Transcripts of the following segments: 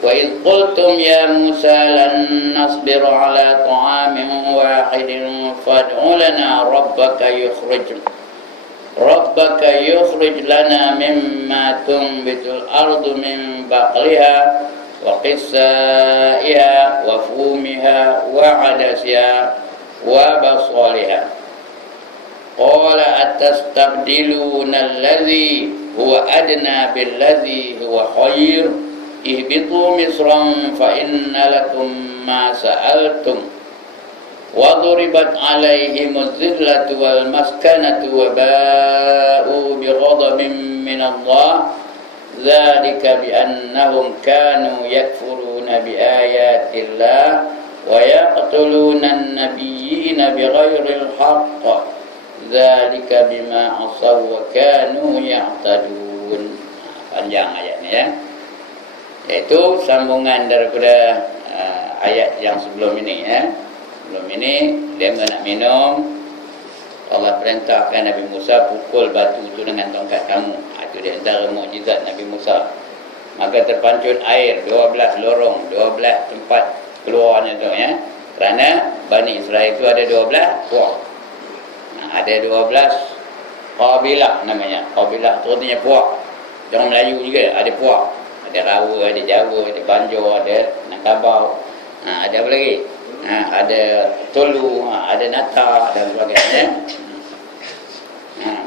Wa idh qultum ya Musa lan nasbiru ala ta'amin wahidin fad'u lana rabbaka yukhrij lana mimma tunbitul ardu min baqliha wa qissaiha wa fumiha wa adasiha wa basaliha. Qala atastabdiluna alladhi huwa adna billadhi huwa khair ihbitu misran fa inna lakum ma sa'altum wa duribat alaihimuz zillatu wal maskanatu wa ba'u bighadabin min Allah dzalika bi annahum kanu yakfuruna bi ayatillah wa yaqtuluna an-nabiyyina bighairil haqq dzalika bima asaw wa kanu ya'tadun. Panjang ayatnya ya. Itu sambungan daripada ayat yang sebelum ini ya. Sebelum ini dia nak minum, Allah perintahkan Nabi Musa pukul batu itu dengan tongkat kamu. Itu di antara mukjizat Nabi Musa. Maka terpancun air 12 lorong, 12 tempat keluarnya tu ya. Kerana Bani Israel itu ada 12 puak. Ada 12 qabilah namanya. Qabilah tu artinya puak. Orang Melayu juga ada puak. Ada Rawa, ada Jawa, ada Banjar, ada Nakabau, ada apa lagi? Ada Tolu, ada Nata dan sebagainya.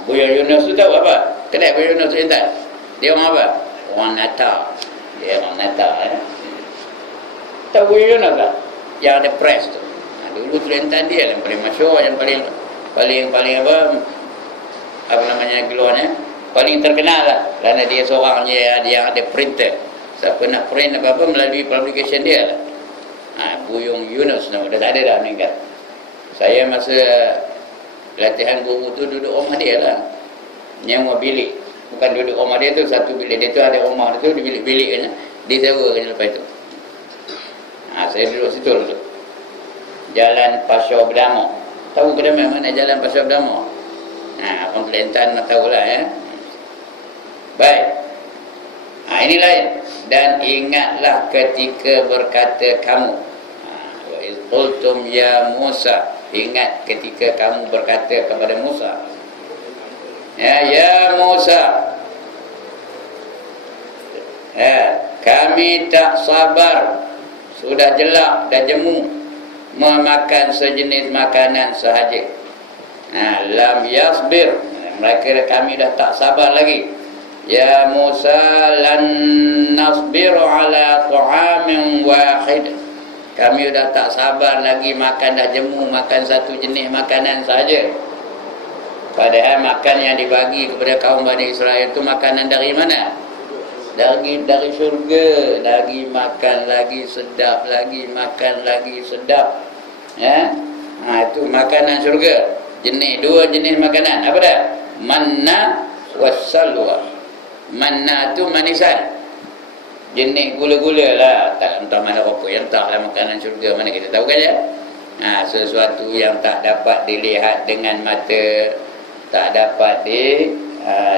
Buya Yunus tu tahu apa? Kedai Buya Yunus tu ingat? Dia orang apa? Orang Nata. Dia orang Nata ya. Tahu Buya Yunus tak? Yang ada press tu. Dulu Kelantan dia yang paling masyhur, yang paling apa namanya gelarnya? Paling terkenal lah, kerana dia seorang yang ada printer. Siapa nak print apa-apa melalui publication dia lah. Buyung Yunus nama, dah tak ada dah meninggal. Saya masa latihan guru tu duduk rumah dia lah, nyewa bilik. Bukan duduk rumah dia tu, satu bilik dia tu ada rumah dia tu, di bilik-bilik kan, dia sewa kan lepas itu. Saya duduk situ dulu. Jalan Pasar Berdama. Tahu ke mana Jalan Pasar Berdama? Orang Kelantan nak tahulah ya. Baik. Ini lain. Dan ingatlah ketika berkata kamu. Wa iz qultum ya Musa. Ingat ketika kamu berkata kepada Musa. Ya Musa. Kami tak sabar. Sudah jelak dan jemu memakan sejenis makanan sahaja. Lam yasbir. Mereka kami dah tak sabar lagi. Ya Musa lan nasbiru ala ta'amin wahid. Kami dah tak sabar lagi makan, dah jemu makan satu jenis makanan saja. Padahal makan yang dibagi kepada kaum Bani Israel itu makanan dari mana? Dari syurga. Lagi makan lagi sedap, lagi makan lagi sedap. Itu makanan syurga. Dua jenis makanan. Apa dah? Manna wassalwa. Manna tu manisan, jenis gula-gula lah. Tak entah mana apa yang tak lah makanan syurga, mana kita tahu kan ya. Sesuatu yang tak dapat dilihat dengan mata, tak dapat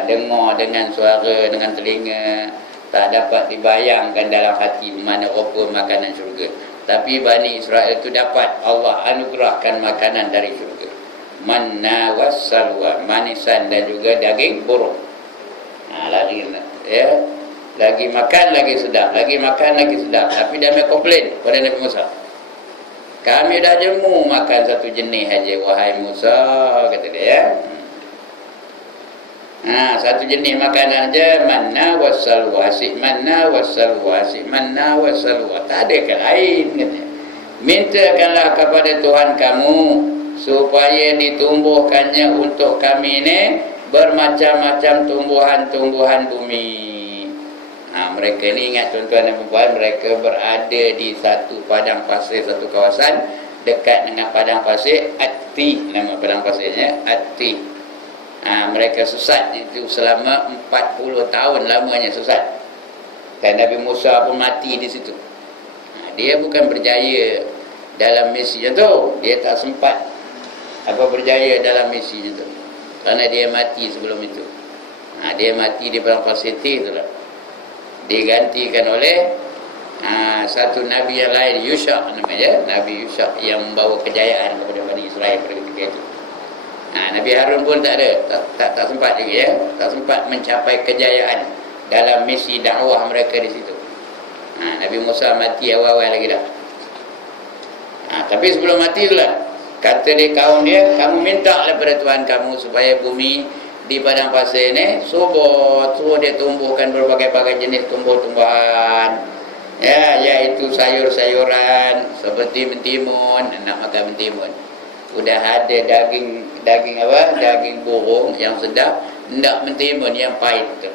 dengar dengan suara, dengan telinga, tak dapat dibayangkan dalam hati mana apa makanan syurga. Tapi Bani Israel itu dapat, Allah anugerahkan makanan dari syurga. Manna wassalwa, manisan dan juga daging burung. Lagi ya, lagi makan lagi sedap, lagi makan lagi sedap. Tapi dia mai komplain pada Nabi Musa. Kami dah jemu makan satu jenis aja wahai Musa, kata dia ya. Satu jenis makanan aja, manna wassalwa, asyik manna wassalwa, asyik manna wassalwa. Tak ada yang lain kata. Mintakanlah kepada Tuhan kamu supaya ditumbuhkannya untuk kami ni bermacam-macam tumbuhan-tumbuhan bumi. Mereka ni ingat tuan-tuan dan puan, mereka berada di satu padang pasir, satu kawasan dekat dengan padang pasir Atti, nama padang pasirnya Atti. Mereka sesat itu selama 40 tahun lamanya sesat. Dan Nabi Musa pun mati di situ. Dia bukan berjaya dalam misinya tu, dia tak sempat berjaya dalam misinya tu. Kerana dia mati sebelum itu. Dia mati di padang pasir tu lah. Digantikan oleh satu Nabi yang lain, Yusha namanya, Nabi Yusha yang membawa kejayaan kepada Bani Israel pada ketika itu. Nabi Harun pun tak ada, tak sempat juga ya, tak sempat mencapai kejayaan dalam misi dakwah mereka di situ. Nabi Musa mati awal-awal lagi dah. Tapi sebelum mati itulah kata dia kaum dia, kamu minta daripada Tuhan kamu supaya bumi di padang pasir ni subur, suruh dia tumbuhkan berbagai-bagai jenis tumbuh-tumbuhan, ya, iaitu sayur-sayuran seperti mentimun, nak makan mentimun. Sudah ada daging burung yang sedap, hendak mentimun yang pahit tu,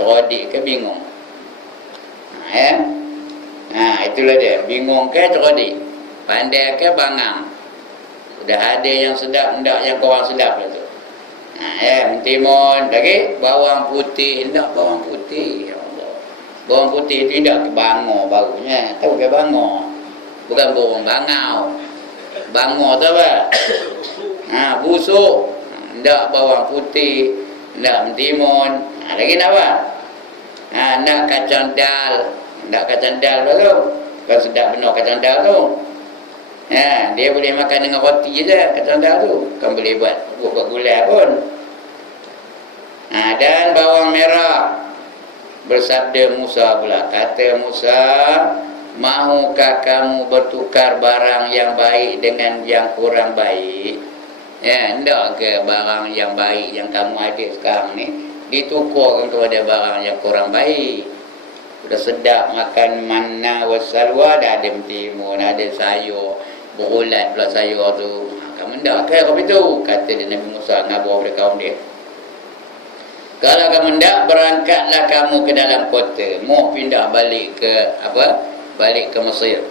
cerodik ke bingung. Itulah dia, bingung ke cerodik, pandai ke bangang. Sudah ada yang sedap, hendak yang kurang sedap lah tu. Mentimun lagi, bawang putih, hendak bawang putih, ya Allah. Bawang putih itu tidak ke bangor barunya, tahu ke bangor, bukan burung bangau. Bangor tu apa? Busuk, hendak bawang putih, hendak mentimun. Lagi nak apa? Hendak kacang dal, hendak kacang dal tu. Kan sedap benar kacang dal tu. Dia boleh makan dengan roti je kacang dal tu. Kan boleh buat gulai pun. Dan bawang merah. Bersabda Musa pula, kata Musa, mahukah kamu bertukar barang yang baik dengan yang kurang baik? Hendak ke barang yang baik yang kamu ada sekarang ni ditukar kepada barang yang kurang baik? Sudah sedap makan manna wasalwa, dah ada mentimun, ada sayur, berulat pula sayur tu. Kamu hendak ke apa itu? Kata dia Nabi Musa ngabar pada kaum dia. Kalau kamu hendak, berangkatlah kamu ke dalam kota. Mau pindah balik ke apa? Balik ke Mesir.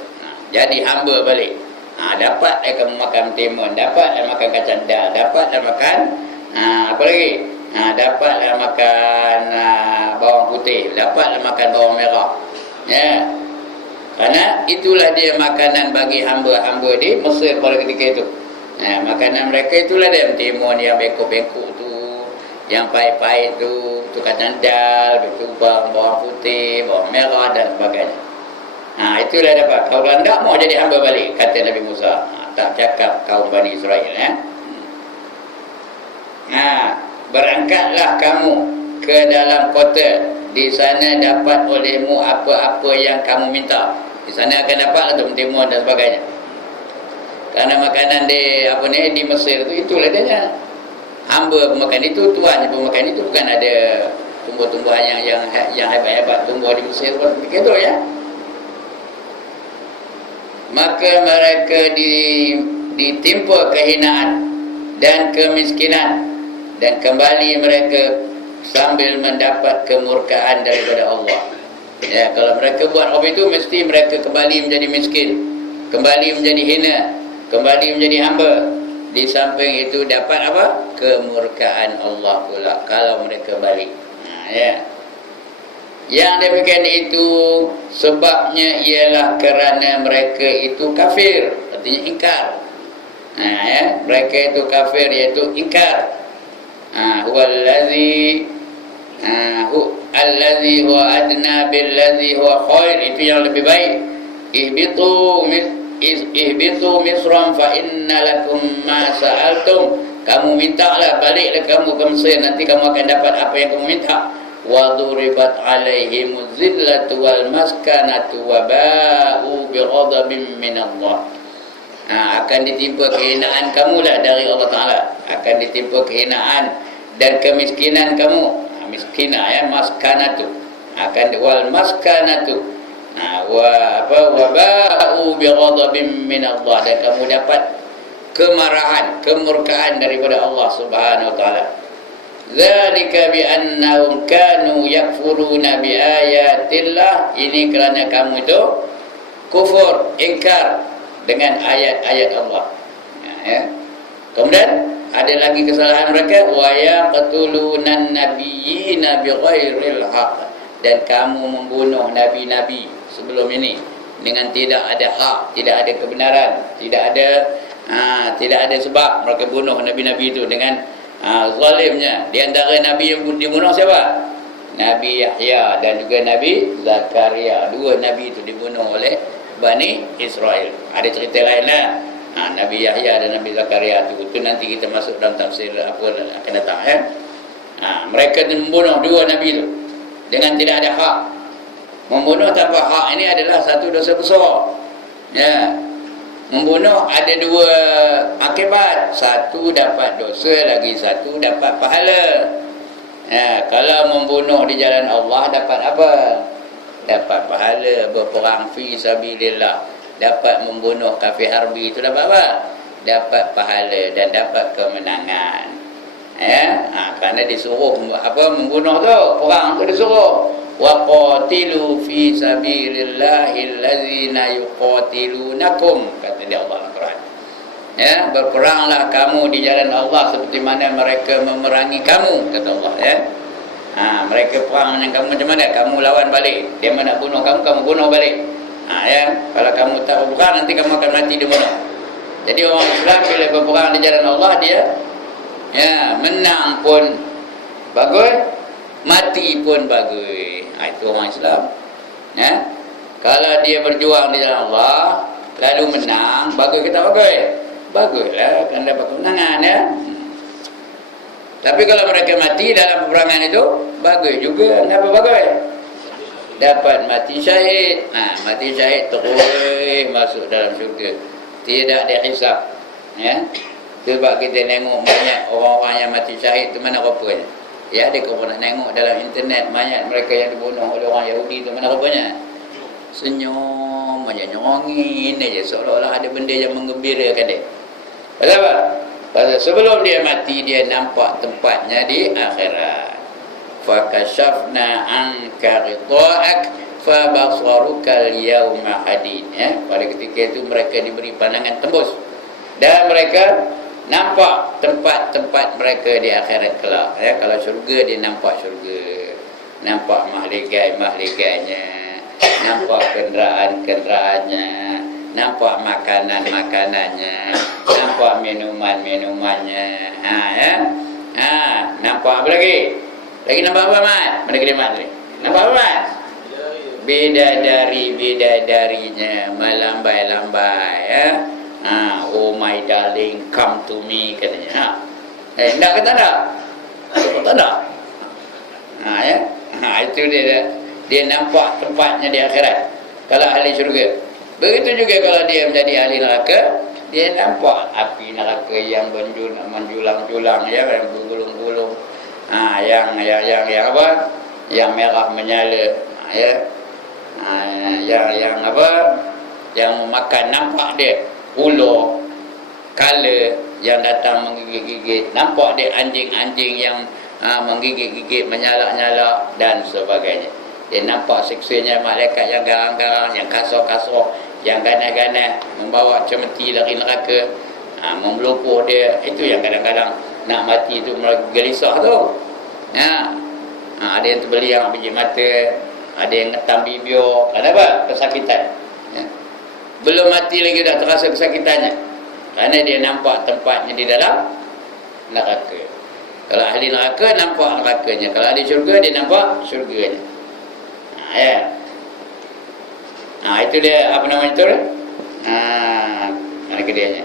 Jadi hamba balik. Dapatlah kamu makan timun, dapatlah makan kacang dal, dapatlah makan apa lagi? Dapatlah makan bawang putih, dapatlah makan bawang merah. Ya. Kerana itulah dia makanan bagi hamba-hamba di Mesir pada ketika itu. Makanan mereka itulah dia timun yang bengkok-bengkok tu, yang pahit-pahit tu kacang dal, tu bawang putih, bawang merah dan sebagainya. Itulah dapat. Kalau hendak mau jadi hamba balik, kata Nabi Musa. Tak cakap kaum Bani Israel. Berangkatlah kamu ke dalam kota. Di sana dapat olehmu apa-apa yang kamu minta. Di sana akan dapat untuk mentimun dan sebagainya. Kerana makanan di Mesir tu itulah dia. Hamba pemakan itu, tuan pemakan itu, bukan ada tumbuh-tumbuhan yang hebat-hebat tumbuh di Mesir pun begitu ya. Maka mereka ditimpa kehinaan dan kemiskinan, dan kembali mereka sambil mendapat kemurkaan daripada Allah. Ya, kalau mereka buat apa itu, mesti mereka kembali menjadi miskin, kembali menjadi hina, kembali menjadi hamba. Di samping itu dapat apa? Kemurkaan Allah pula kalau mereka balik. Ya. Yang demikian itu sebabnya ialah kerana mereka itu kafir, artinya ingkar. Mereka itu kafir, iaitu ingkar. Huwallazi allazi huwa adna billazi huwa khair, itu yang lebih baik. Ihbitu misran fa inna lakum ma sa'altum. Kamu mintalah, baliklah kamu ke Mesir, nanti kamu akan dapat apa yang kamu minta. Wa duribat alaihimuz zillatu wal maskanatu wa ba'u bighadabin min Allah. Akan ditimpa kehinaan kamulah dari Allah Ta'ala. Akan ditimpa kehinaan dan kemiskinan kamu. Miskinah ya, maskanatu. Wal maskanatu. Wa ba'u bighadabin min Allah, dan kamu dapat kemarahan, kemurkaan daripada Allah Subhanahu wa taala. Zalika bi annahum kanu yakfuruna bi ayatillah. Ini kerana kamu itu kufur, ingkar dengan ayat-ayat Allah. Kemudian ada lagi kesalahan mereka, wa yaqtulunan nabiyina bighairil haqq, dan kamu membunuh nabi-nabi sebelum ini dengan tidak ada hak, tidak ada kebenaran, tidak ada sebab. Mereka bunuh nabi-nabi itu dengan zalimnya. Di antara nabi yang dibunuh siapa? Nabi Yahya dan juga Nabi Zakaria. Dua nabi itu dibunuh dibunuh oleh Bani Israel. Ada cerita lain lah. Nabi Yahya dan Nabi Zakaria itu nanti kita masuk dalam tafsir apa akan datang ya. Mereka membunuh dua nabi itu dengan tidak ada hak. Membunuh tanpa hak ini adalah satu dosa besar. Ya. Membunuh ada dua akibat. Satu dapat dosa, lagi satu dapat pahala. Ya, kalau membunuh di jalan Allah dapat apa? Dapat pahala, berperang fi sabilillah. Dapat membunuh kafir harbi itu dapat apa? Dapat pahala dan dapat kemenangan. Ya, kerana disuruh apa membunuh tu, perang tu disuruh. Wa qatilu fi sabilillahi allazina yuqatilunakum, kata dia Allah Al-Quran. Ya, berperanglah kamu di jalan Allah seperti mana mereka memerangi kamu, kata Allah ya. Mereka perang dengan kamu macam mana? Kamu lawan balik. Dia nak bunuh kamu, kamu bunuh balik. Ya, kalau kamu tak berperang nanti kamu akan mati dibunuh. Jadi orang Islam bila berperang di jalan Allah dia ya, menang pun bagus, mati pun bagus. Itu orang Islam. Ya. Kalau dia berjuang di jalan Allah lalu menang, bagus ke tak bagus? Baguslah, akan dapat kemenangan ya. Tapi kalau mereka mati dalam peperangan itu, bagus juga. Kenapa bagus? Dapat mati syahid. Mati syahid terus masuk dalam syurga. Tidak dihisap. Ya. Sebab kita tengok banyak orang-orang yang mati syahid tu mana rupanya. Ya, dia kau pernah tengok dalam internet mayat mereka yang dibunuh oleh orang Yahudi tu mana rupanya. Senyum aja, nyongin aja, seolah-olah ada benda yang menggembirakan dia. Pasal apa? Pasal sebelum dia mati dia nampak tempatnya di akhirat. Fakashafna anka ghita'ak fabasaruka al-yawma hadid. Ya, pada ketika itu mereka diberi pandangan tembus dan mereka nampak tempat-tempat mereka di akhirat kelak. Ya, kalau syurga dia nampak syurga, nampak mahligai-mahligainya, nampak kenderaan-kenderaannya, nampak makanan-makanannya, nampak minuman-minumannya. Ya. Nampak apa lagi? Lagi nampak apa, Mat? Mana kedai Mat ni? Nampak apa, Mat? Bidadari-bidadarinya melambai-lambai ya. Oh my darling, come to me, katanya. Nak ke tak nak? Tak nak. Ya. Itu dia nampak tempatnya di akhirat. Kalau ahli syurga. Begitu juga kalau dia menjadi ahli neraka, dia nampak api neraka yang menjulang-julang ya, yang bergulung-gulung. Yang apa? Yang merah menyala, ya. Yang apa? Yang memakan, nampak dia ular kala yang datang menggigit-gigit, nampak dia anjing-anjing yang menggigit-gigit, menyalak-nyalak dan sebagainya. Dia nampak siksanya malaikat yang garang-garang, yang kasar-kasar, yang ganas-ganas, membawa cemeti dari neraka, memelupur dia. Itu yang kadang-kadang nak mati tu gelisah tu. Ada yang terbeliang biji mata, ada yang ngetam bibir. Kenapa? Kesakitan. Ya. Belum mati lagi dah terasa kesakitannya, kerana dia nampak tempatnya di dalam neraka. Kalau ahli neraka nampak nerakanya, kalau ahli syurga dia nampak syurganya. Ya. Itu dia apa nama itu? Mana keadiannya?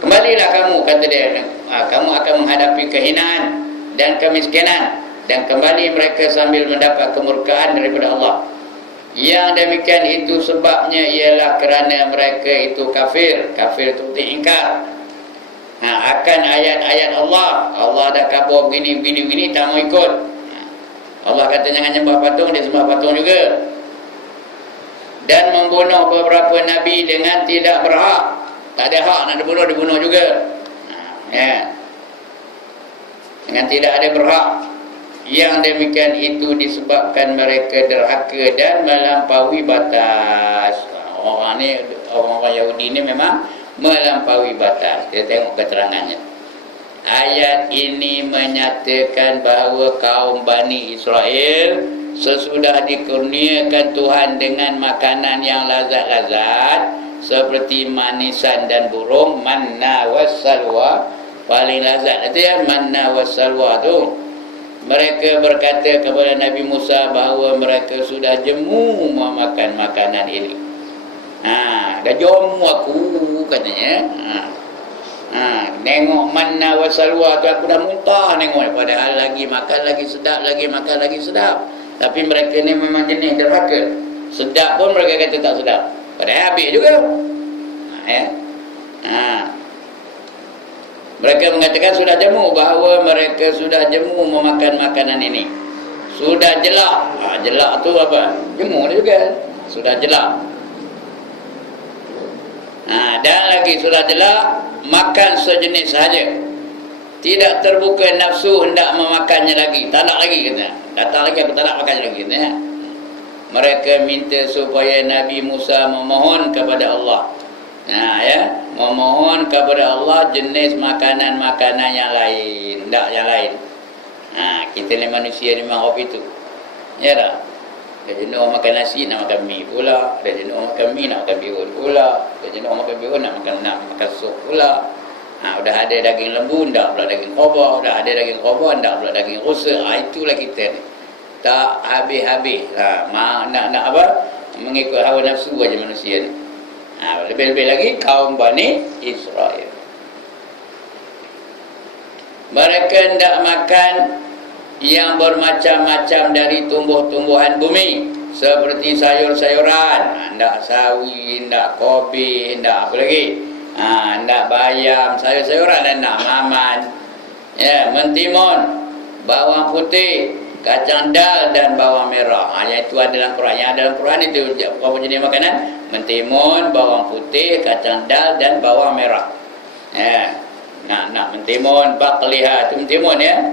Kembalilah kamu, kata dia, kamu akan menghadapi kehinaan dan kemiskinan, dan kembali mereka sambil mendapat kemurkaan daripada Allah. Yang demikian itu sebabnya ialah kerana mereka itu kafir. Kafir itu ingkar akan ayat-ayat Allah. Allah dah khabar begini tak mau ikut. Allah kata jangan nyembah patung, dia sembah patung juga. Dan membunuh beberapa nabi dengan tidak berhak. Tak ada hak nak dibunuh juga. Ya. Dengan tidak ada berhak. Yang demikian itu disebabkan mereka derhaka dan melampaui batas. Orang-orang Yahudi ni memang melampaui batas. Kita tengok keterangannya. Ayat ini menyatakan bahawa kaum Bani Israel sesudah dikurniakan Tuhan dengan makanan yang lazat-lazat seperti manisan dan burung, manna wassalwa, paling lazat itu ya, manna wassalwa tu. Mereka berkata kepada Nabi Musa bahawa mereka sudah jemu memakan makanan ini. Dah jomu aku katanya. Nengok manna wa salwa tu aku dah muntah nengok, padahal lagi makan lagi sedap, lagi makan lagi sedap. Tapi mereka ni memang jenis derhaka. Sedap pun mereka kata tak sedap, padahal habis juga. Mereka mengatakan sudah jemu, bahawa mereka sudah jemu memakan makanan ini. Sudah jelak. Jelak tu apa? Jemu juga. Sudah jelak. Dan lagi sudah jelak, makan sejenis sahaja, tidak terbuka nafsu hendak memakannya lagi. Tak nak lagi kata. Datang lagi aku tak nak makannya lagi kata. Mereka minta supaya Nabi Musa memohon kepada Allah. Memohon kepada Allah jenis makanan-makanan yang lain, tak yang lain. Kita ni manusia ni memang hobi tu. Ya tak? Dia jenuh makan nasi, nak makan mi pula. Dia jenuh makan mi, nak makan bihun pula. Dia jenuh makan bihun, nak makan sup pula. Udah ada daging lembu, tak pula daging korban. Udah ada daging korban, tak pula daging rusa. Itulah kita ni. Tak habis-habis. Nak apa? Mengikut hawa nafsu aja manusia ni. Lebih-lebih lagi kaum Bani Israel. Mereka hendak makan yang bermacam-macam dari tumbuh-tumbuhan bumi, seperti sayur-sayuran, ndak sawi, ndak kopi, ndak apa lagi, ndak bayam, sayur-sayuran, dan ndak maman, mentimun, bawang putih, kacang dal dan bawang merah. Yang itu ada dalam Quran. Yang ada dalam Quran itu apa jenis makanan? Mentimun, bawang putih, kacang dal dan bawang merah. Nak mentimun, baqliha, itu mentimun ya.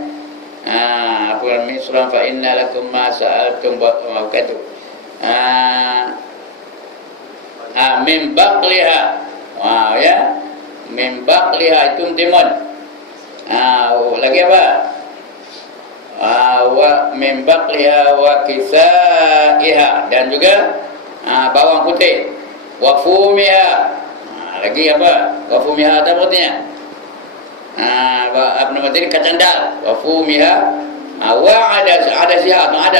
Apa misran fa inna lakum ma sa'altum wa katu. Min baqliha. Ya. Min baqliha itu mentimun. Lagi apa? Wa min baqliha wa kisaiha, dan juga bawang putih. Wa fumiha. Lagi apa? Wa fumiha apa artinya? Apa nama tadi? Kacang dal. Wa fumiha wa adas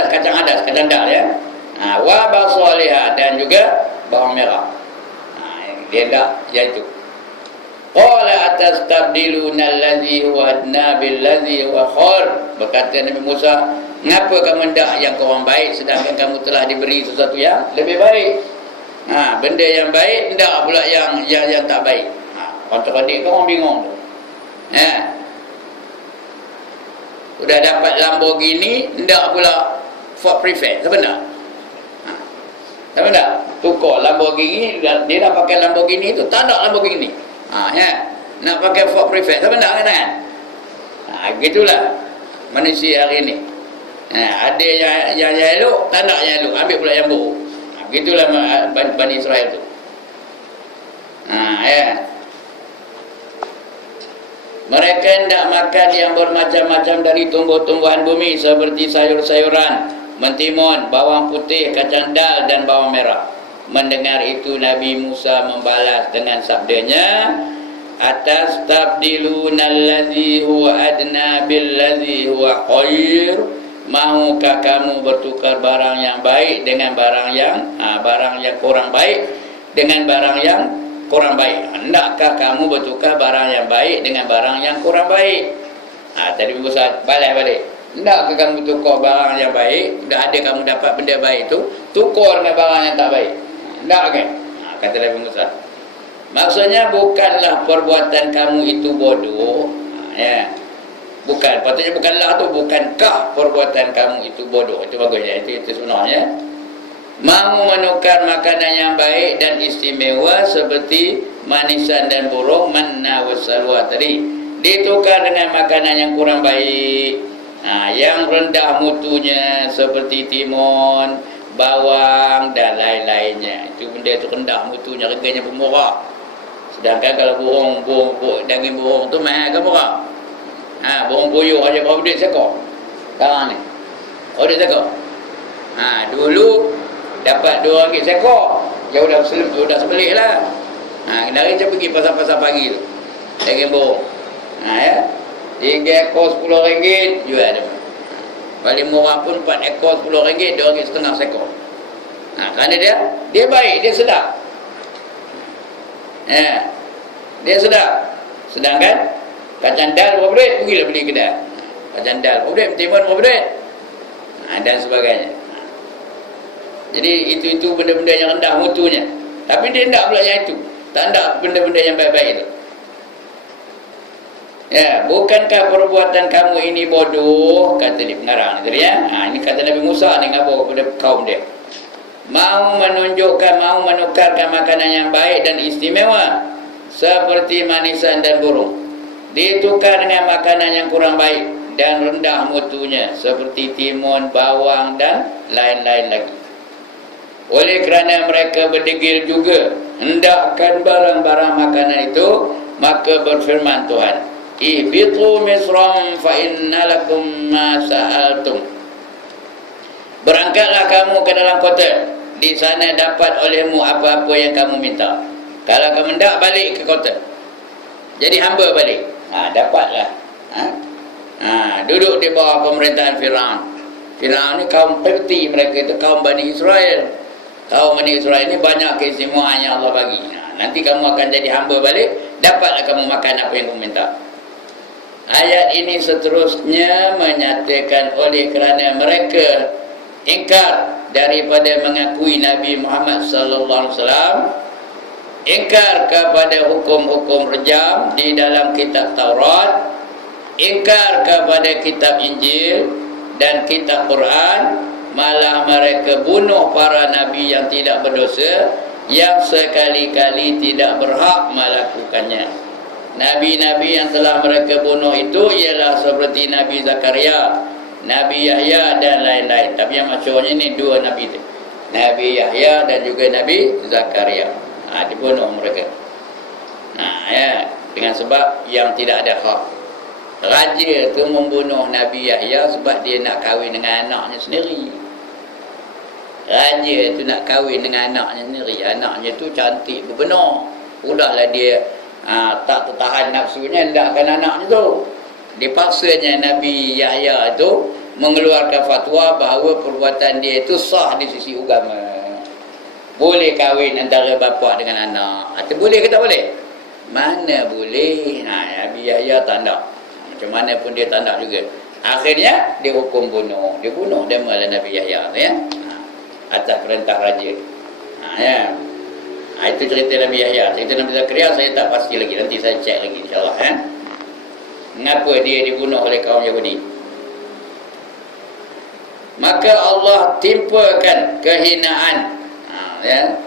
kacang dal ya. Wa basaliha, dan juga bawang merah. Dia tak iaitu. Qala atastabdiluna allazi huwa adna billazi huwa khair. Berkata Nabi Musa, ngapa kamu hendak yang kurang baik sedangkan kamu telah diberi sesuatu yang lebih baik? Benda yang baik hendak pula yang tak baik. Kontrak-kontrak kau orang bingung tu. Sudah dapat Lamborghini, hendak pula Ford Prefect. Sebenar? Sebenar? Tukar Lamborghini, dia dah pakai Lamborghini tu, tak nak Lamborghini. Nak pakai Ford Prefect. Sebenar kan? Gitulah manusia hari ni. Ada yang elok, tak nak yang elok, ambil pula yang buruk. Gitulah Bani Israel tu. Mereka hendak makan yang bermacam-macam dari tumbuh-tumbuhan bumi, seperti sayur-sayuran, mentimun, bawang putih, kacang dal dan bawang merah. Mendengar itu Nabi Musa membalas dengan sabdanya, atastabdiluna allazi huwa adna billazi huwa khair. Mahukah kamu bertukar barang yang baik dengan barang yang kurang baik dengan barang yang kurang baik? Hendakkah kamu bertukar barang yang baik dengan barang yang kurang baik? Tadi Musa balas balik. Hendakkah kamu tukar barang yang baik? Dah ada kamu dapat benda baik tu, tukar dengan barang yang tak baik. Hendak kan? Kata Nabi Musa. Maksudnya bukanlah perbuatan kamu itu bodoh. Bukan, patutnya bukanlah tu, bukankah perbuatan kamu itu bodoh. Itu bagusnya, itu sebenarnya. Mahu menukar makanan yang baik dan istimewa seperti manisan dan burung, manna wassalwa tadi, ditukar dengan makanan yang kurang baik, yang rendah mutunya seperti timun, bawang dan lain-lainnya. Itu benda itu rendah mutunya, harganya pun murah. Sedangkan kalau daging burung tu mahal ke murah? Burung puyuh aja berapa duit sekor sekarang ni? Duit sekor. Dulu dapat RM2 sekor, jauh dah sebelik lah. Dari saya pergi pasar-pasar pagi tu, daging burung, 3 ekor RM10 jual dia. Paling murah pun 4 ekor RM10, RM2,5 sekor. Kerana dia baik, dia sedap. Ya. Dia sedap. Sedangkan kacang dal berapa duit? Pergilah beli kedai. Kacang dal berapa duit? Timun berapa duit? Dan sebagainya. Jadi itu benda-benda yang rendah mutunya. Tapi dia tidak pula yang itu. Tak ada benda-benda yang baik-baik itu. Ya, bukankah perbuatan kamu ini bodoh, kata dia pengarang tadi ya. Ini kata Nabi Musa ni ngapa kepada kaum dia. Mau menukarkan makanan yang baik dan istimewa seperti manisan dan burung, ditukar dengan makanan yang kurang baik dan rendah mutunya seperti timun, bawang dan lain-lain lagi. Oleh kerana mereka berdegil juga hendakkan barang-barang makanan itu, maka berfirman Tuhan, ihbitu misram fa inna lakum ma sa'altum. Berangkatlah kamu ke dalam kota, di sana dapat olehmu apa-apa yang kamu minta. Kalau kamu tidak, balik ke kota, jadi hamba balik. Dapatlah. Duduk di bawah pemerintahan Firaun. Firaun ni kaum Qibti, mereka itu kaum Bani Israel. Kaum Bani Israel ini banyak keistimewaan yang Allah bagi. Nanti kamu akan jadi hamba balik, dapatlah kamu makan apa yang kamu minta. Ayat ini seterusnya menyatakan oleh kerana mereka ingkar daripada mengakui Nabi Muhammad sallallahu alaihi wasallam, ingkar kepada hukum-hukum rejam di dalam kitab Taurat, ingkar kepada kitab Injil dan kitab Quran, malah mereka bunuh para nabi yang tidak berdosa, yang sekali-kali tidak berhak melakukannya. Nabi-nabi yang telah mereka bunuh itu ialah seperti Nabi Zakaria, Nabi Yahya dan lain-lain. Tapi yang masyhurnya ni dua nabi itu, Nabi Yahya dan juga Nabi Zakaria. Dibunuh mereka. Ya, dengan sebab yang tidak ada hak. Raja tu membunuh Nabi Yahya sebab dia nak kahwin dengan anaknya sendiri. Raja tu nak kahwin dengan anaknya sendiri. Anaknya tu cantik berbenar. Udahlah dia tak tertahan nafsunya, hendakkan anaknya tu. Dipaksanya Nabi Yahya itu mengeluarkan fatwa bahawa perbuatan dia itu sah di sisi agama. Boleh kahwin antara bapa dengan anak. Itu boleh ke tak boleh? Mana boleh. Nabi Yahya tak nak. Macam mana pun dia tak nak juga. Akhirnya dia hukum bunuh. Dia bunuh dema oleh Nabi Yahya, ya. Atas perintah raja. Ya. Itu cerita Nabi Yahya. Cerita Nabi Zakaria saya tak pasti lagi. Nanti saya cek lagi insya-Allah, ya. Mengapa dia dibunuh oleh kaum Yahudi? Maka Allah timpakan kehinaan, ya.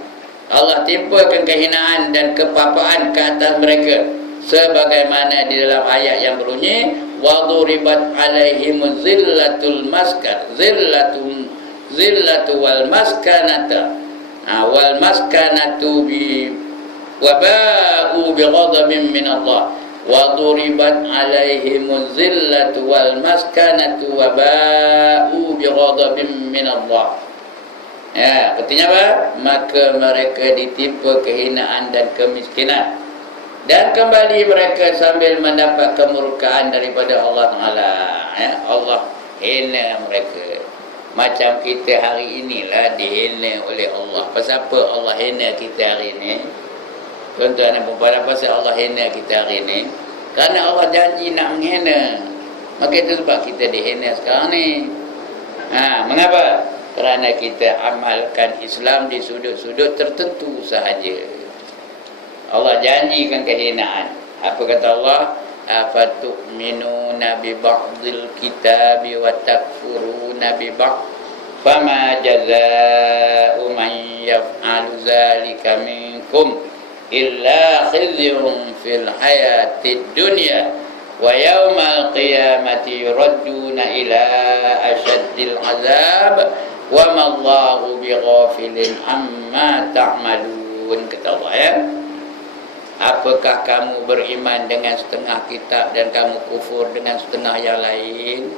Allah timpakan kehinaan dan kepapaan ke atas mereka, sebagaimana di dalam ayat yang berbunyi waduribat alaihimuz zillatul maskan zillatu wal maskanata wal maskanatu bi waba'u bi ghadabin min Allah waduribat alaihimuz zillatu wal maskanatu waba'u bi ghadabin min Allah. Ya, artinya apa? Maka mereka ditimpa kehinaan dan kemiskinan, dan kembali mereka sambil mendapat kemurkaan daripada Allah Ta'ala. Ya, Allah hina mereka. Macam kita hari inilah dihina oleh Allah. Pasal apa Allah hina kita hari ini? Tuan-tuan dan puan-puan, pasal Allah hina kita hari ini? Kerana Allah janji nak menghina. Maka itu sebab kita dihina sekarang ni. Mengapa? Kerana kita amalkan Islam di sudut-sudut tertentu sahaja. Allah janjikan kehinaan. Apa kata Allah? Afatu'minuna bi ba'dil kitabi wa takfuruna bi ba'd fama jazaa'u man yaf'alu dzalika minkum illa khizyun fil hayatid dunya wa yawmal qiyamati yuradduna ila asyaddil azab wa ma Allahu bighafilin amma ta'malun. Kata Allah, ya. Apakah kamu beriman dengan setengah kitab dan kamu kufur dengan setengah yang lain?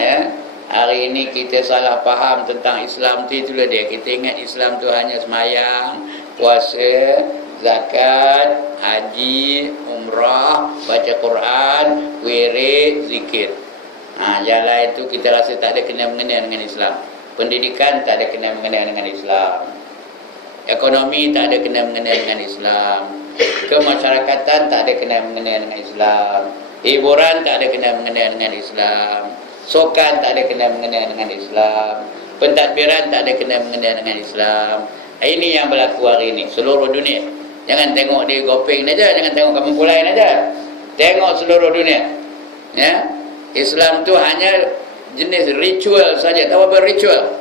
Ya. Hari ini kita salah faham tentang Islam tu, itulah dia. Kita ingat Islam tu hanya semayang, puasa, zakat, haji, umrah, baca Quran, wirid, zikir. Yang lain tu kita rasa tak ada kena-mengena dengan Islam. Pendidikan tak ada kena-mengena dengan Islam. Ekonomi tak ada kena-mengena dengan Islam. Kemasyarakatan tak ada kena-mengena dengan Islam. Hiburan tak ada kena-mengena dengan Islam. Sokan tak ada kena-mengena dengan Islam. Pentadbiran tak ada kena-mengena dengan Islam. Ini yang berlaku hari ini seluruh dunia. Jangan tengok di Gopeng saja, jangan tengok Kampung Kulai saja. Tengok seluruh dunia. Ya. Islam tu hanya jenis ritual saja. Tahu apa ritual?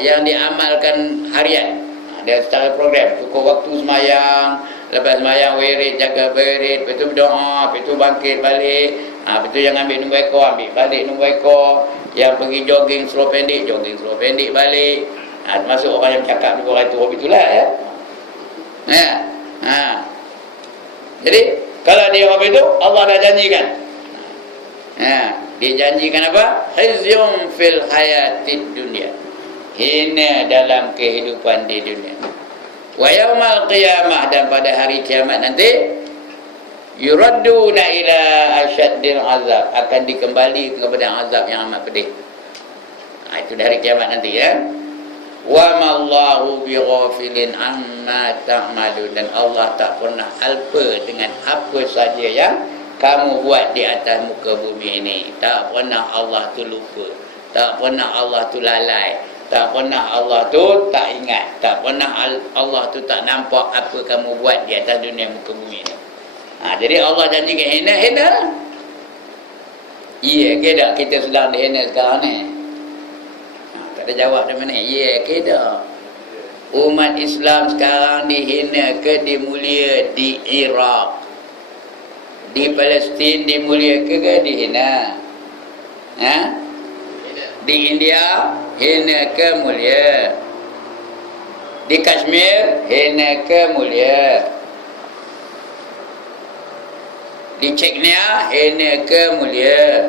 Yang diamalkan harian. Dia secara program, cukup waktu semayang, lepas semayang wirid, jaga wirid, lepas tu berdoa, lepas tu bangkit balik, lepas tu yang ambil nombor ekor, ambil balik nombor ekor, yang pergi jogging slow pendek balik. Termasuk orang yang cakap di orang itu, itulah ya. Jadi kalau dia apa itu, Allah dah janjikan. Dia janjikan apa? Khizyun fil hayatid dunya. Hina dalam kehidupan di dunia. Wa yaumal qiyamah, dan pada hari kiamat nanti yuradduna ila asyaddil azab, akan dikembali kepada azab yang amat pedih. Itu dari kiamat nanti ya. Wa mallahu bighafilin amma ta'malun, dan Allah tak pernah alpa dengan apa saja yang kamu buat di atas muka bumi ini. Tak pernah Allah tu lupa, tak pernah Allah tu lalai, tak pernah Allah tu tak ingat, tak pernah Allah tu tak nampak apa kamu buat di atas dunia muka bumi ni. Jadi Allah janjikan hina. Iya ke tak kita sedang dihina sekarang ni? Tak ada jawab dari mana. Iya ke tak? Umat Islam sekarang dihina ke dimulia di Iraq? Di Palestin dimulia ke dihina? Di India hina ke mulia? Di Kashmir hina ke mulia? Di Chechnya hina ke mulia?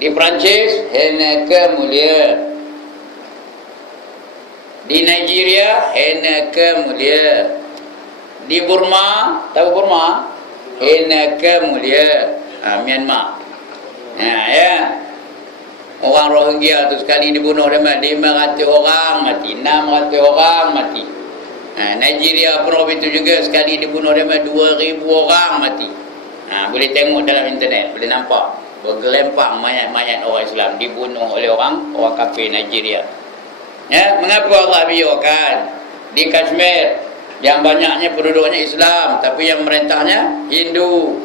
Di Perancis hina ke mulia? Di Nigeria hina ke mulia? Di Burma, tahu Burma? Hina ke mulia? Myanmar. Ya. Orang Rohingya tu sekali dibunuh dia 500 orang mati, 600 orang mati. Nigeria pun itu juga, sekali dibunuh dia 2000 orang mati. Boleh tengok dalam internet, boleh nampak bergelempang mayat-mayat orang Islam dibunuh oleh orang kafir Nigeria. Ya, mengapa Allah biarkan di Kashmir yang banyaknya penduduknya Islam tapi yang merentahnya Hindu?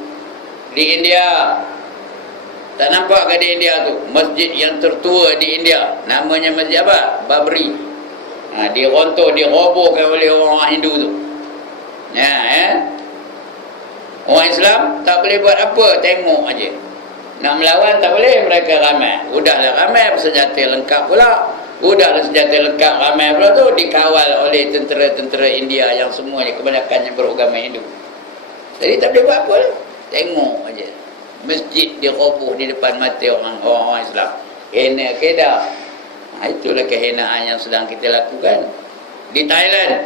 Di India, tak nampak ke di India tu masjid yang tertua di India, namanya masjid apa? Babri. Dirontoh, dirobohkan oleh orang Hindu tu. Orang Islam tak boleh buat apa, tengok aja. Nak melawan tak boleh, mereka ramai. Udahlah ramai, bersenjata lengkap pula. Udahlah senjata lengkap ramai pula tu, dikawal oleh tentera-tentera India yang semuanya kebanyakannya beragama Hindu. Jadi tak boleh buat apa lah, tengok aja. Masjid diroboh di depan mata orang Islam. Hina kedah. Itulah kehinaan yang sedang kita lakukan di Thailand.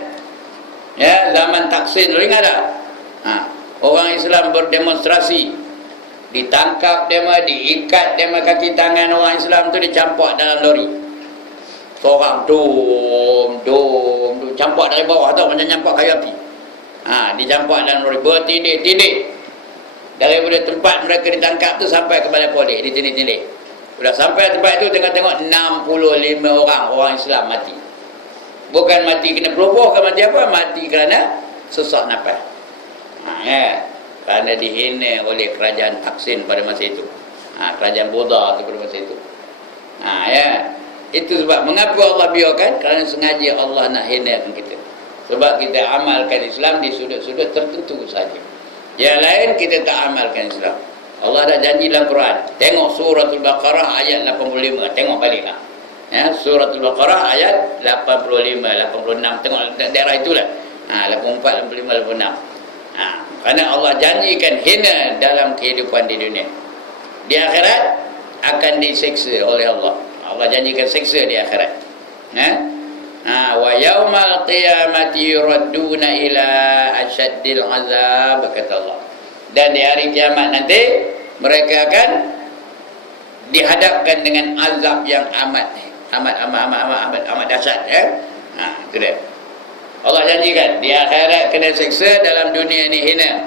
Ya, zaman Thaksin, ingat tak? Orang Islam berdemonstrasi, ditangkap dema, diikat dema kaki tangan orang Islam tu, dicampak dalam lori. Seorang dom, campak dari bawah tau, macam campak kayu api. Dicampak dalam lori, bertindik-tindik. Daripada tempat mereka ditangkap tu sampai ke balai polis, ditindik-tindik. Sudah sampai tempat itu, tengok-tengok 65 orang Islam mati. Bukan mati kena pelubuh ke mati apa, mati kerana sesak nafas. Kerana dihina oleh kerajaan Thaksin pada masa itu. Kerajaan Buddha pada masa itu. Itu sebab mengapa Allah biarkan, kerana sengaja Allah nak hinakan kita. Sebab kita amalkan Islam di sudut-sudut tertentu saja. Yang lain kita tak amalkan Islam. Allah dah janji dalam Quran. Tengok suratul Baqarah ayat 85. Tengok baliklah. Suratul Baqarah ayat 85, 86. Tengok daerah itulah. 84, 85, 86. Kerana Allah janjikan hina dalam kehidupan di dunia. Di akhirat akan diseksa oleh Allah. Allah janjikan seksa di akhirat. Wa yaumal qiyamati yuradduna ila asyaddil azab, kata Allah. Dan di hari kiamat nanti mereka akan dihadapkan dengan azab yang amat dahsyat. Itu dia. Allah janjikan di akhirat kena seksa, dalam dunia ni hina.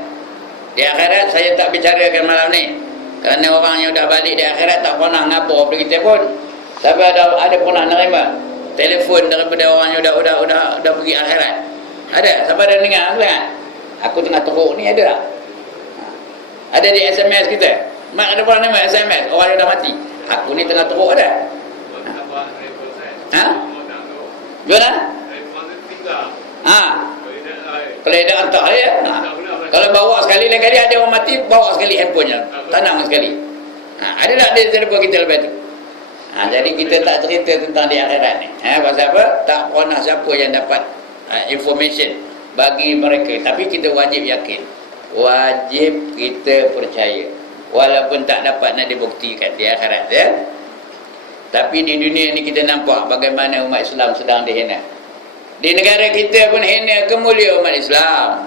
Di akhirat saya tak bicarakan malam ni, kerana orang yang dah balik di akhirat tak pernah ngapa pada kita pun. Tapi ada pernah nerima telefon daripada orang yang dah pergi akhirat? Ada? Siapa ada dengar? Aku tengah teruk ni, ada tak? Ada di SMS kita. Mak ada pernah nerima SMS orang yang dah mati? Aku ni tengah teruk, ada? Ha? Gimana? Kalau ada hantar ya. Kalau bawa sekali lain kali ada orang mati, bawa sekali handphonenya, tanam sekali. Ada tak di telefon kita lepas tu? Jadi kita tak cerita tentang di akhirat ni. Pasal apa? Tak pernah siapa yang dapat information bagi mereka. Tapi kita wajib yakin, wajib kita percaya, walaupun tak dapat nak dibuktikan di akhirat ya. Tapi di dunia ni kita nampak bagaimana umat Islam sedang dihina. Di negara kita pun hina ke mulia umat Islam.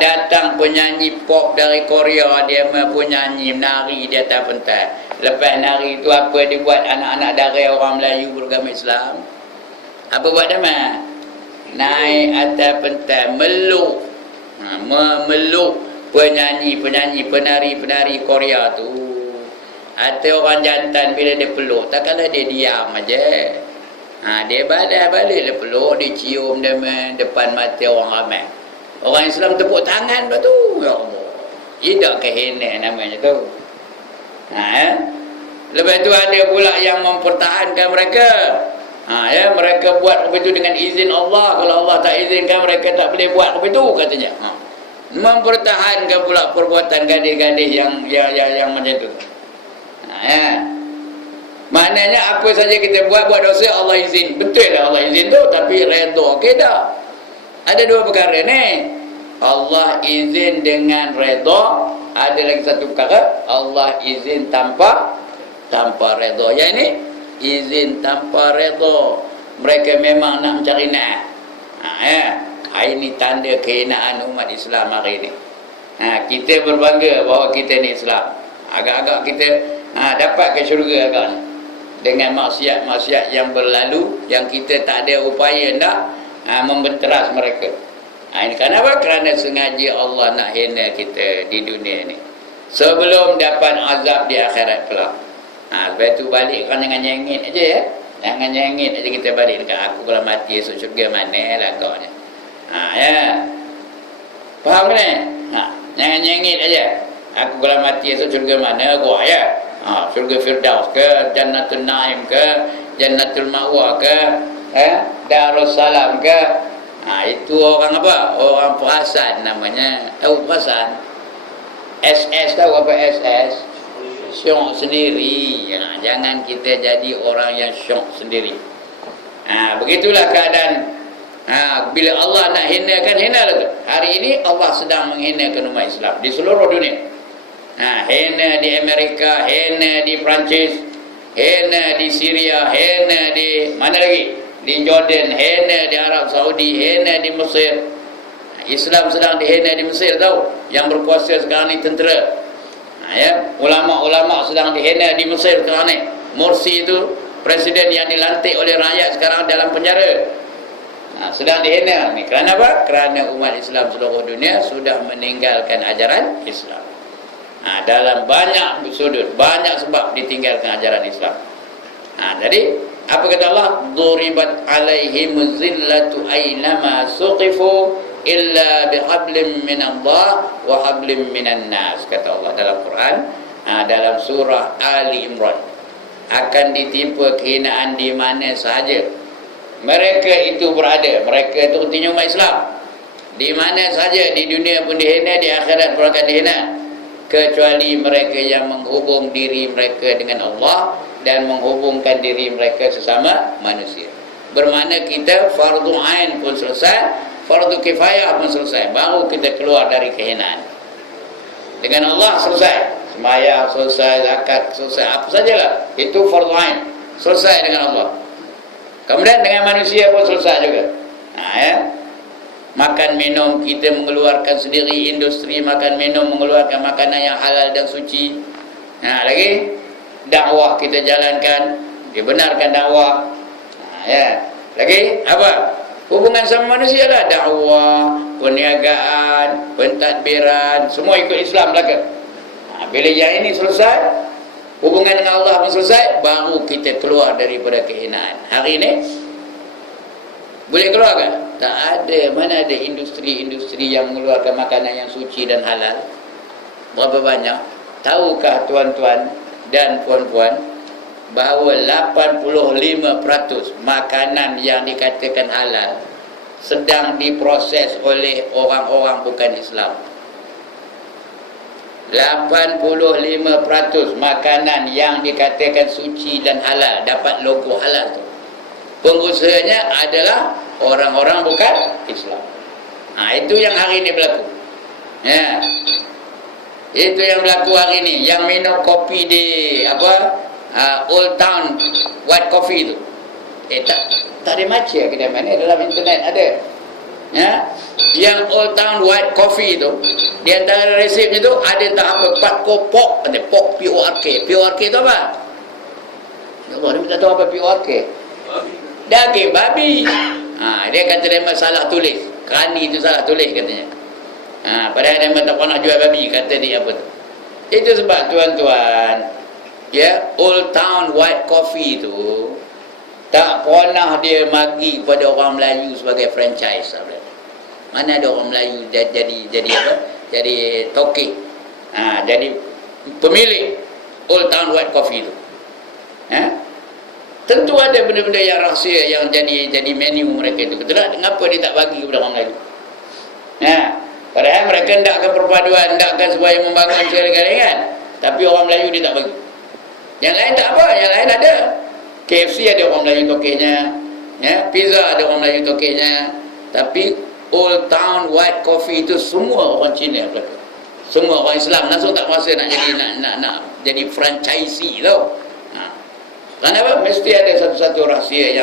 Datang penyanyi pop dari Korea, dia pun nyanyi, menari di atas pentas. Lepas nari tu apa dia buat? Anak-anak darah orang Melayu beragama Islam, apa buat dia? Naik atas pentas, meluk, memeluk penyanyi, penari Korea tu. Atau orang jantan bila dia peluk, takkanlah dia diam aja. Dia balik dia peluk, dia cium dia depan mata orang ramai. Orang Islam tepuk tangan lepas tu. Ya Allah, tidak kehina namanya tu. Lepas tu ada pula yang mempertahankan mereka. Mereka buat begitu dengan izin Allah. Kalau Allah tak izinkan, mereka tak boleh buat begitu katanya. Mempertahankan pula perbuatan gadis-gadis yang macam tu. Maknanya apa saja kita buat dosa, Allah izin. Betul lah Allah izin tu, tapi redha ke tak? Ada dua perkara ni. Allah izin dengan redha. Ada lagi satu perkara, Allah izin tanpa redha. Yang ini izin tanpa redha. Mereka memang nak mencari naik. Ini tanda kehinaan umat Islam hari ini. Kita berbangga bahawa kita ni Islam. Agak-agak kita dapat ke syurga agak ni, dengan maksiat-maksiat yang berlalu, yang kita tak ada upaya nak membenteras mereka. Ini kenapa? Kerana sengaja Allah nak hina kita di dunia ni, sebelum dapat azab di akhirat kelak. Lepas tu balik kan dengan nyengit aja ya. Jangan nyengit aja kita balik dekat aku kalau mati esok syurga mana lah kau ni. Faham ni? Jangan nyengit aja. Aku kalau mati esok syurga mana gua ya. Syurga Firdaus ke, Jannatul Naim ke, Jannatul Ma'wa ke, Darussalam ke. Itu orang apa? Orang perasan namanya. Tahu perasan? SS, tahu apa SS? Syok sendiri. Jangan kita jadi orang yang syok sendiri. Begitulah keadaan. Bila Allah nak hinakan, hinalah tu. Hari ini Allah sedang menghinakan umat Islam di seluruh dunia. Hina di Amerika, hina di Perancis, hina di Syria, hina di mana lagi? Di Jordan, hina di Arab Saudi, hina di Mesir. Islam sedang dihina di Mesir tahu. Yang berkuasa sekarang ni tentera. Ulama-ulama sedang dihina di Mesir sekarang ni. Morsi itu presiden yang dilantik oleh rakyat sekarang dalam penjara. Sedang dihina ni. Kerana apa? Kerana umat Islam seluruh dunia sudah meninggalkan ajaran Islam. Dalam banyak sudut, banyak sebab ditinggalkan ajaran Islam. Jadi apa kata Allah? Duribat alaihim zillatu aynama suqifu illa bihablim minallah wa hablim minan nas, kata Allah dalam Quran, dalam surah Ali Imran. Akan ditimpa kehinaan di mana sahaja mereka itu berada. Mereka itu artinya umat Islam. Di mana saja di dunia pun dihina, di akhirat pun akan dihina, kecuali mereka yang menghubung diri mereka dengan Allah dan menghubungkan diri mereka sesama manusia. Bermakna kita fardu ain pun selesai, fardu kifayah pun selesai, baru kita keluar dari kehinaan. Dengan Allah selesai, sembahyang selesai, zakat selesai, apa sajalah itu fardu ain, selesai dengan Allah. Kemudian dengan manusia pun selesai juga. Makan minum kita mengeluarkan sendiri, industri makan minum mengeluarkan makanan yang halal dan suci. Lagi dakwah kita jalankan, dibenarkan dakwah. Lagi apa? Hubungan sama manusia lah, dakwah, perniagaan, pentadbiran, semua ikut Islam belaka. Bila yang ini selesai, hubungan dengan Allah pun selesai, baru kita keluar daripada kehinaan. Hari ini boleh keluar kan? Tak ada. Mana ada industri-industri yang mengeluarkan makanan yang suci dan halal? Berapa banyak? Tahukah tuan-tuan dan puan-puan bahawa 85% makanan yang dikatakan halal sedang diproses oleh orang-orang bukan Islam. 85% makanan yang dikatakan suci dan halal, dapat logo halal tu, pengusahanya adalah orang-orang bukan Islam. Itu yang hari ini berlaku. Ya. Itu yang berlaku hari ini. Yang minum kopi di Old Town White Coffee tu. Tak ada macam kedai mana, dalam internet ada. Ya. Yang Old Town White Coffee tu, di antara resepnya tu ada tak apa, 4 pork, ada pork PORK. PORK tu apa? Ya Allah, dia tak tahu apa PORK. Daging babi. Dia kata dia salah tulis. Kerani tu salah tulis katanya. Padahal dia tak pernah jual babi, kata dia apa tu. Itu sebab tuan-tuan, ya, Old Town White Coffee tu tak pernah dia bagi kepada orang Melayu sebagai franchise. Mana ada orang Melayu jadi apa? Jadi tokek. Jadi pemilik Old Town White Coffee tu. Tentu ada benda-benda yang rahsia yang jadi menu mereka itu. Betul tak? Kenapa dia tak bagi kepada orang Melayu? Padahal mereka hendakkan perpaduan, hendakkan supaya membangun segala-galanya kan. Tapi orang Melayu dia tak bagi. Yang lain tak apa, yang lain ada. KFC ada orang Melayu tokeknya, ya, pizza ada orang Melayu tokeknya. Tapi Old Town White Coffee itu semua orang Cina belaka. Semua orang Islam langsung tak rasa nak jadi nak jadi franchisee tau. Kenapa? Mesti ada satu-satu rahsia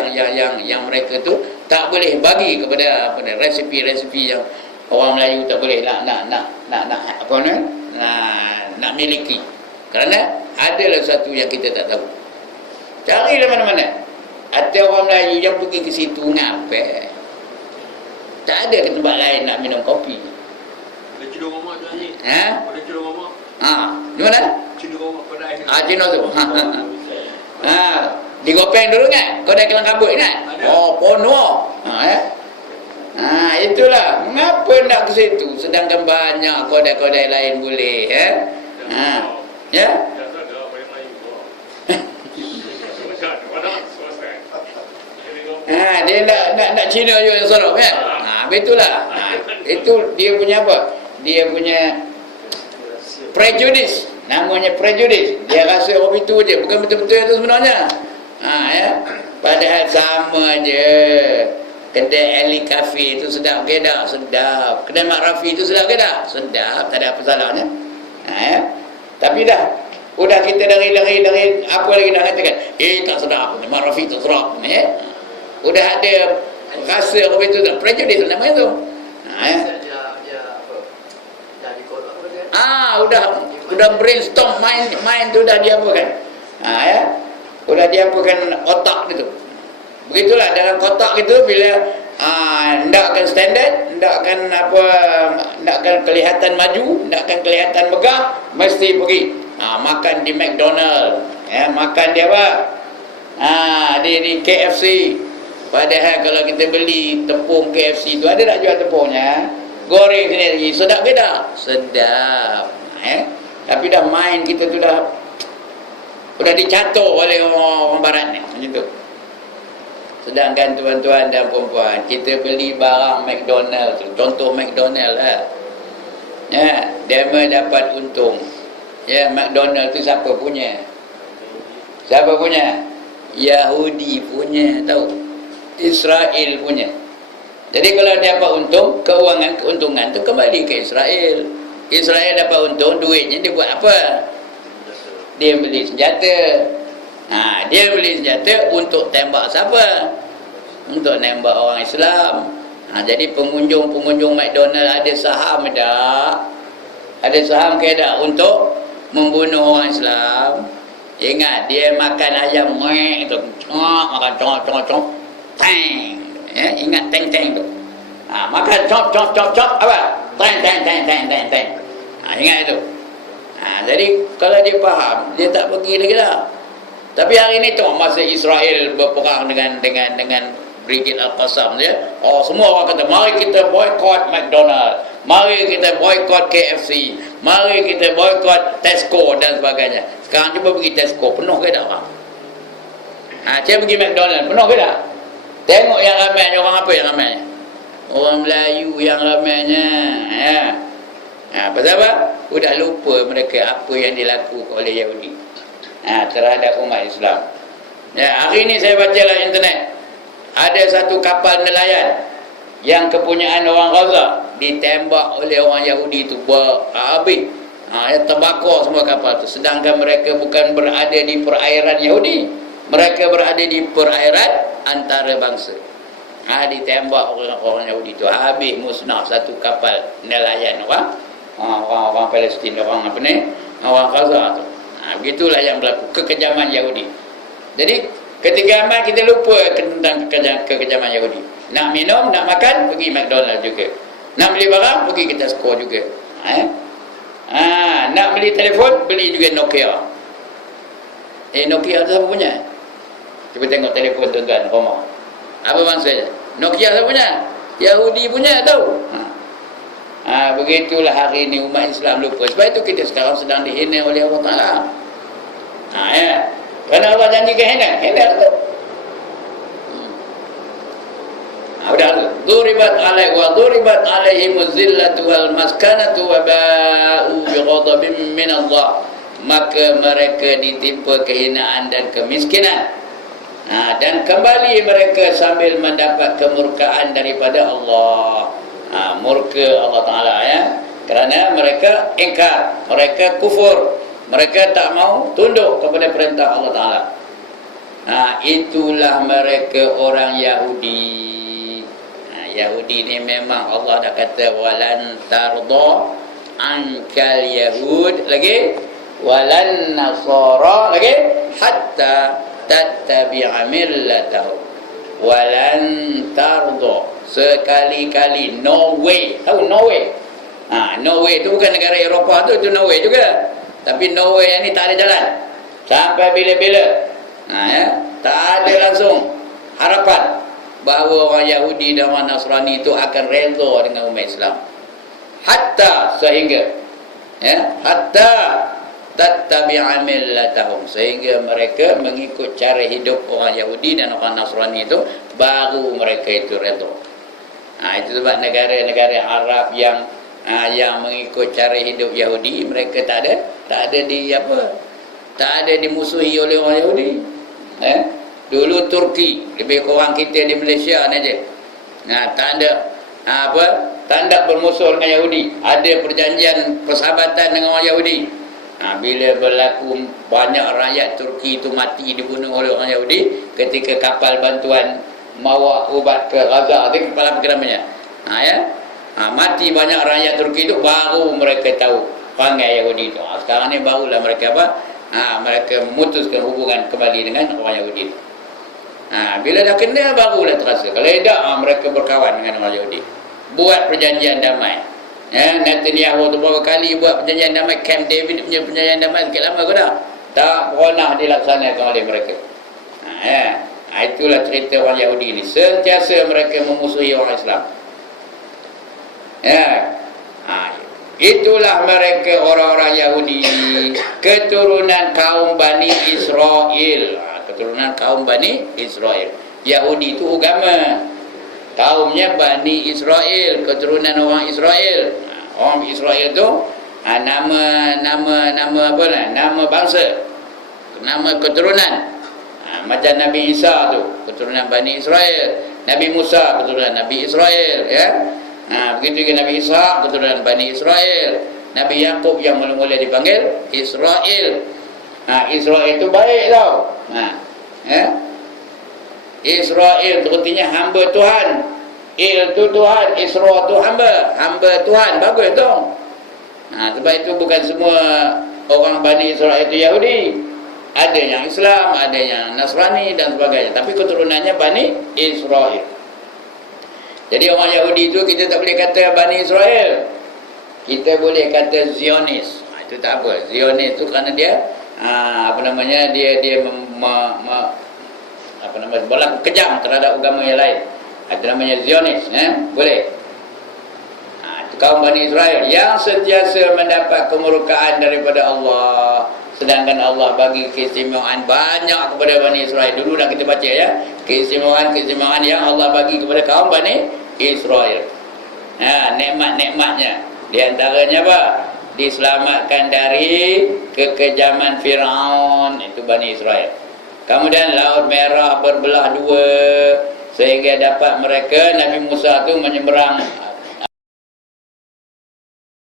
yang mereka tu tak boleh bagi kepada resipi-resipi yang orang Melayu tak boleh nak miliki. Kerana adalah satu yang kita tak tahu. Carilah mana-mana. Ada orang Melayu yang pergi ke situ ngapai. Tak ada ke tempat lain nak minum kopi. Ada cedung mamak tu ni. Ada cedung mamak. Di mana? Cedung mamak pada air. Cina tu. Digopeng dulu kan? Kau dah kelang kabut kan? Pono. Itulah. Mengapa nak ke situ? Sedangkan banyak kodai-kodai lain boleh. Ya? Dia nak Cina je yang sorok kan? Betullah. Itu dia punya apa? Dia punya prejudice. Namanya prejudice. Dia rasa orang itu je, bukan betul-betul itu sebenarnya. Ya. Padahal sama je. Kedai Ali Cafe itu sedap ke tak? Sedap. Kedai Mak Rafi itu sedap ke tak? Sedap. Tak ada apa salahnya. Ya. Tapi udah kita dari apa lagi dah katakan? Tak sedap. Mak Rafi tak sedap. Ya. Udah ada rasa apa itu tu, prejudice namanya tu. Udah brainstorm mind tu dah diapakan. Ya. Udah diapakan otak itu. Begitulah dalam kotak itu bila hendakkan standard, hendakkan kelihatan maju, hendakkan kelihatan megah, mesti pergi makan di McDonald, ya, makan di apa? Di KFC. Padahal kalau kita beli tepung KFC tu, ada tak jual tepungnya? Goreng sendiri, sedap ke tak? Sedap. Tapi dah main kita tu dah dicatur oleh orang barat ni, macam tu. Sedangkan tuan-tuan dan puan-puan, kita beli barang McDonald tu, contoh McDonald lah. Ya, dia mendapat untung. Ya, McDonald tu siapa punya? Siapa punya? Yahudi punya, tahu? Israel punya. Jadi kalau dia dapat untung, keuntungan tu kembali ke Israel. Israel dapat untung, duitnya dia buat apa? Dia beli senjata. Dia beli senjata untuk tembak siapa? Untuk tembak orang Islam. Jadi pengunjung McDonald ada saham tak? Ada saham ke tak untuk membunuh orang Islam? Ingat, dia makan ayam tu, makan congok, tang. Ingat teng-teng tu. Makan cop apa? Teng. Ingat itu. Jadi kalau dia faham, dia tak pergi lagi dah. Tapi hari ni tengok masa Israel berperang dengan Brigade Al-Qassam dia. Semua orang kata mari kita boycott McDonald, mari kita boycott KFC, mari kita boycott Tesco dan sebagainya. Sekarang cuba pergi Tesco, penuh ke tak orang? Saya pergi McDonald, penuh ke tak? Tengok yang ramai, orang apa yang ramai? Orang Melayu yang ramainya. Pasal apa? Sudah lupa mereka apa yang dilakukan oleh Yahudi terhadap umat Islam. Hari ini saya bacalah internet, ada satu kapal nelayan yang kepunyaan orang Gaza ditembak oleh orang Yahudi itu habis. Terbakar semua kapal itu. Sedangkan mereka bukan berada di perairan Yahudi, mereka berada di perairan antarabangsa. Ditembak orang Yahudi itu, habis musnah satu kapal nelayan orang Palestin, orang Gaza tu. Begitulah yang berlaku, kekejaman Yahudi. Jadi ketika amat kita lupa tentang kekejaman Yahudi. Nak minum, nak makan, pergi McDonald juga. Nak beli barang, pergi ke Tesco juga. Nak beli telefon, beli juga Nokia. Nokia tu siapa punya? Cuba tengok telefon tuan-tuan rumah. Apa maksudnya? Nokia siapa punya? Yahudi punya tahu. Begitulah hari ini umat Islam lupa. Sebab itu kita sekarang sedang dihina oleh Allah Ta'ala. Kerana Allah janjikan hina tu. Udah duribat alaihimuz zillatu wal maskanatu wa ba'u bighadabin min Allah. Maka mereka ditimpa kehinaan dan kemiskinan. Dan kembali mereka sambil mendapat kemurkaan daripada Allah. Murka Allah Ta'ala kerana mereka ingkar, mereka kufur, mereka tak mau tunduk kepada perintah Allah Ta'ala. Itulah mereka orang Yahudi. Yahudi ni memang Allah dah kata walan tarda ankal yahud lagi, walan nasara lagi, hatta tattabi'a millatahum. Walan tarda, sekali-kali, no way. Tahu no way? Norway itu bukan negara Eropah tu, itu Norway juga. Tapi Norway yang ni tak ada jalan sampai bila-bila. Tak ada langsung harapan bahawa orang Yahudi dan orang Nasrani itu akan reza dengan umat Islam. Hatta sehingga hatta tattabi'a millatahum, sehingga mereka mengikut cara hidup orang Yahudi dan orang Nasrani itu, baru mereka itu reda. Itu sebab negara-negara Arab yang mengikut cara hidup Yahudi, mereka tak ada dimusuhi oleh orang Yahudi. Dulu Turki lebih kurang kita di Malaysia ni aje. Tak ada bermusuh dengan Yahudi. Ada perjanjian persahabatan dengan orang Yahudi. Bila berlaku banyak rakyat Turki itu mati dibunuh oleh orang Yahudi ketika kapal bantuan mawa ubat ke Gaza, itu kepala apa namanya? Mati banyak rakyat Turki itu, baru mereka tahu perangai Yahudi itu. Sekarang ni barulah mereka mereka memutuskan hubungan kembali dengan orang Yahudi itu. Bila dah kena barulah terasa. Kalau tidak, mereka berkawan dengan orang Yahudi, buat perjanjian damai. Netanyahu tu berapa kali buat perjanjian damai, Camp David punya perjanjian damai, sikit lama ke dah, tak pernah dilaksanakan oleh mereka. Itulah cerita orang Yahudi ni, sentiasa mereka memusuhi orang Islam. Itulah mereka orang-orang Yahudi, keturunan kaum Bani Israel. Keturunan kaum Bani Israel. Yahudi itu agama, kaumnya Bani Israel, keturunan orang Israel. Orang Israel tu nama bangsa, nama keturunan. Macam Nabi Isa tu keturunan Bani Israel, Nabi Musa keturunan Nabi Israel, begitu juga Nabi Isa keturunan Bani Israel, Nabi Yakub yang mula-mula dipanggil Israel. Israel itu baik tau. Israel itu artinya hamba Tuhan. Il tu Tuhan, Isra tu hamba Tuhan, bagus tu. Sebab itu bukan semua orang Bani Israel itu Yahudi. Ada yang Islam, ada yang Nasrani dan sebagainya, tapi keturunannya Bani Israel. Jadi orang Yahudi tu kita tak boleh kata Bani Israel. Kita boleh kata Zionis. Itu tak apa. Zionis tu kerana dia dia berlaku kejam terhadap agama yang lain. Itu namanya Zionis, boleh. Itu kaum Bani Israel yang sentiasa mendapat kemurkaan daripada Allah. Sedangkan Allah bagi keistimewaan banyak kepada Bani Israel. Dulu dah kita baca ya, keistimewaan yang Allah bagi kepada kaum Bani Israel. Nikmat-nikmatnya. Di antaranya apa? Diselamatkan dari kekejaman Firaun, itu Bani Israel. Kemudian Laut Merah berbelah dua sehingga dapat mereka, Nabi Musa tu menyeberang